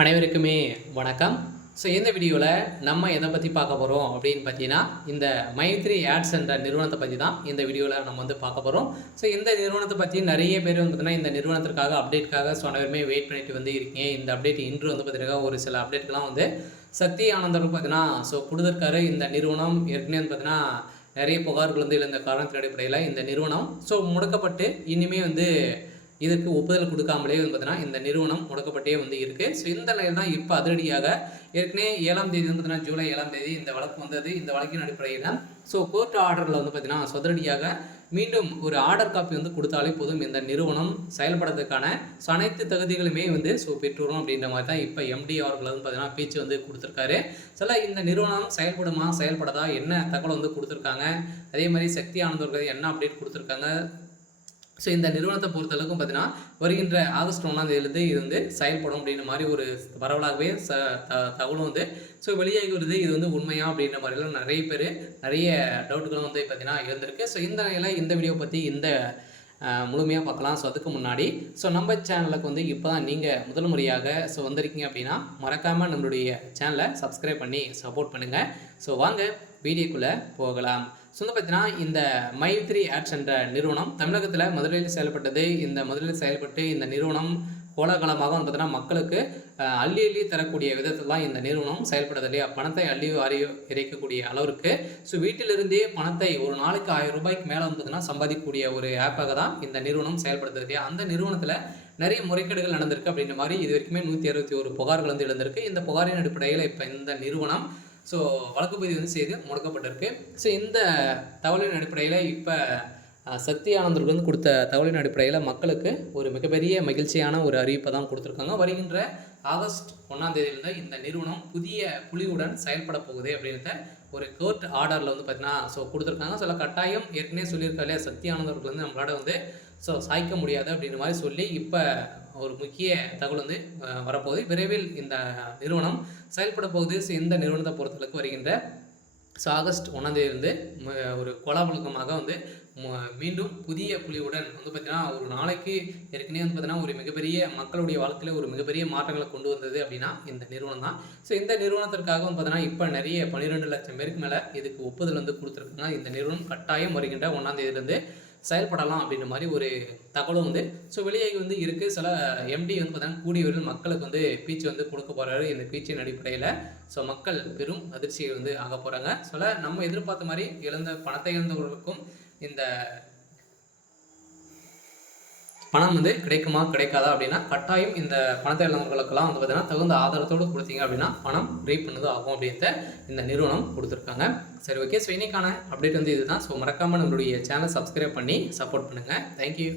அனைவருக்குமே வணக்கம். ஸோ இந்த வீடியோவில் நம்ம எதை பற்றி பார்க்க போகிறோம் அப்படின்னு பார்த்தீங்கன்னா, இந்த மைத்ரி ஆட்ஸ் என்ற நிறுவனத்தை பற்றி தான் இந்த வீடியோவில் நம்ம வந்து பார்க்க போகிறோம். ஸோ இந்த நிறுவனத்தை பற்றி நிறைய பேர் வந்து பார்த்தீங்கன்னா, இந்த நிறுவனத்திற்காக அப்டேட்காக ஸோ அனைவருமே வெயிட் பண்ணிட்டு வந்து இருக்கீங்க. இந்த அப்டேட் இன்று வந்து பார்த்தீங்கன்னா ஒரு சில அப்டேட்கெலாம் வந்து சக்தி ஆனந்தர் பார்த்தீங்கன்னா ஸோ கொடுத்துருக்காரு. இந்த நிறுவனம் ஏற்கனவே வந்து பார்த்தீங்கன்னா நிறைய புகார்கள் வந்து எழுந்த காரணத்தின் அடிப்படையில் இந்த நிறுவனம் ஸோ முடக்கப்பட்டு இனிமேல் வந்து இதற்கு ஒப்புதல் கொடுக்காமலே வந்து பார்த்தீங்கன்னா இந்த நிறுவனம் முடக்கப்பட்டே வந்து இருக்குது. ஸோ இந்த நிலையில் தான் இப்போ அதிரடியாக ஏற்கனவே 7ஆம் தேதி வந்து பார்த்தீங்கன்னா ஜூலை 7ஆம் தேதி இந்த வழக்கு வந்தது. இந்த வழக்கின் அடிப்படையில் ஸோ கோர்ட் ஆர்டரில் வந்து பார்த்தீங்கன்னா அதிரடியாக மீண்டும் ஒரு ஆர்டர் காப்பி வந்து கொடுத்தாலே போதும் இந்த நிறுவனம் செயல்படுறதுக்கான அனைத்து தகுதிகளுமே வந்து ஸோ பெற்றுவரும் அப்படின்ற மாதிரி தான் இப்போ எம்டி அவர்கள் வந்து பார்த்தீங்கன்னா பேச்சு வந்து கொடுத்துருக்காரு. சில இந்த நிறுவனம் செயல்படுமா செயல்படாதா என்ன தகவல் வந்து கொடுத்துருக்காங்க, அதே மாதிரி சக்தி ஆனந்தர்கள் என்ன அப்டேட் கொடுத்துருக்காங்க. ஸோ இந்த நிறுவனத்தை பொறுத்தளவுக்கும் பார்த்தீங்கன்னா வருகின்ற ஆகஸ்ட் 1ஆம் தேதியிலிருந்து இது வந்து செயல்படும் அப்படின்ற மாதிரி ஒரு பரவலாகவே தகவலும் வந்து ஸோ வெளியாகி வருது. இது வந்து உண்மையா அப்படின்ற மாதிரிலாம் நிறைய பேர் நிறைய டவுட்டுகளும் வந்து பார்த்தீங்கன்னா இருந்திருக்கு. ஸோ இந்த நிலையில் இந்த வீடியோ பற்றி இந்த முழுமையாக பார்க்கலாம். ஸோ அதுக்கு முன்னாடி ஸோ நம்ம சேனலுக்கு வந்து இப்போ தான் நீங்கள் முதல் முறையாக ஸோ வந்திருக்கீங்க அப்படின்னா மறக்காமல் நம்மளுடைய சேனலை சப்ஸ்கிரைப் பண்ணி சப்போர்ட் பண்ணுங்கள். ஸோ வாங்க வீடியோக்குள்ளே போகலாம். ஸோ வந்து பார்த்தீங்கன்னா இந்த மைத்ரி ஆட்ஸ் என்ற நிறுவனம் தமிழகத்தில் முதலில் செயல்பட்டது. இந்த முதலில் செயல்பட்டு இந்த நிறுவனம் கோலாகலமாக வந்து பார்த்தீங்கன்னா மக்களுக்கு அள்ளி அள்ளி தரக்கூடிய விதத்தில் தான் இந்த நிறுவனம் செயல்படுது இல்லையா. பணத்தை அள்ளி வாரி இறைக்கக்கூடிய அளவிற்கு ஸோ வீட்டிலிருந்தே பணத்தை ஒரு நாளைக்கு 1000 ரூபாய்க்கு மேலே வந்து பார்த்தீங்கன்னா சம்பாதிக்கக்கூடிய ஒரு ஆப்பாக தான் இந்த நிறுவனம் செயல்படுது இல்லையா. அந்த நிறுவனத்தில் நிறைய முறைகேடுகள் நடந்திருக்கு அப்படின்ற மாதிரி இது வரைக்குமே 161 புகார்கள் வந்து எழுந்திருக்கு. இந்த புகாரின் அடிப்படையில் இப்போ இந்த நிறுவனம் ஸோ வழக்கு பதிவு வந்து செய்து முடக்கப்பட்டிருக்கு. ஸோ இந்த தகவலின் அடிப்படையில் இப்போ சக்தி ஆனந்தர்கள் வந்து கொடுத்த தகவலின் அடிப்படையில் மக்களுக்கு ஒரு மிகப்பெரிய மகிழ்ச்சியான ஒரு அறிவிப்பை தான் கொடுத்துருக்காங்க. வருகின்ற ஆகஸ்ட் 1ஆம் தேதியிலிருந்து இந்த நிறுவனம் புதிய புலியுடன் செயல்பட போகுது அப்படின்றத ஒரு கோர்ட் ஆர்டரில் வந்து பார்த்தீங்கன்னா ஸோ கொடுத்துருக்காங்க. சில கட்டாயம் ஏற்கனவே சொல்லியிருக்கா இல்லையா சக்தி ஆனந்தர்கள் வந்து நம்மளோட வந்து ஸோ சாய்க்க முடியாது அப்படின்ற மாதிரி சொல்லி இப்போ ஒரு முக்கிய தகவல் வந்து வரப்போகுது. விரைவில் இந்த நிறுவனம் செயல்பட போகுது. ஸோ இந்த நிறுவனத்தை பொறுத்தளவுக்கு வருகின்ற ஸோ ஆகஸ்ட் 1ஆம் தேதியிலிருந்து ஒரு கோலாகலமாக வந்து மீண்டும் புதிய புலியுடன் வந்து பார்த்திங்கன்னா ஒரு நாளைக்கு ஏற்கனவே வந்து பார்த்திங்கன்னா ஒரு மிகப்பெரிய மக்களுடைய வாழ்க்கையில் ஒரு மிகப்பெரிய மாற்றங்களை கொண்டு வந்தது அப்படின்னா இந்த நிறுவனம் தான். ஸோ இந்த நிறுவனத்திற்காக வந்து பார்த்திங்கன்னா இப்போ நிறைய 12 லட்சம் பேருக்கு மேலே இதுக்கு ஒப்புதல் வந்து கொடுத்துருக்காங்க. இந்த நிறுவனம் கட்டாயம் வருகின்ற 1ஆம் தேதியிலிருந்து செயல்படலாம் அப்படின்ற மாதிரி ஒரு தகவலும் வந்து ஸோ வெளியாகி வந்து இருக்குது. சில எம்டி வந்து பார்த்தீங்கன்னா கூடிய வரையில் மக்களுக்கு வந்து பீச்சு வந்து கொடுக்க போகிறாரு. இந்த பீச்சின் அடிப்படையில் ஸோ மக்கள் பெரும் அதிர்ச்சியை வந்து ஆக போகிறாங்க. சில நம்ம எதிர்பார்த்த மாதிரி பணத்தை இழந்தவர்களுக்கும் இந்த பணம் வந்து கிடைக்குமா கிடைக்காதா அப்படின்னா கட்டாயம் இந்த பணத்தை இழந்தவர்களுக்கெல்லாம் வந்து பார்த்தீங்கன்னா தகுந்த ஆதாரத்தோடு கொடுத்தீங்க அப்படின்னா பணம் ரீப் பண்ணது ஆகும் அப்படின்றத இந்த நிறுவனம் கொடுத்துருக்காங்க. சரி, ஓகே. ஸோ இன்னைக்கான அப்டேட் வந்து இதுதான். ஸோ மறக்காமல் நம்மளுடைய சேனலை சப்ஸ்கிரைப் பண்ணி சப்போர்ட் பண்ணுங்கள். தேங்க்யூ.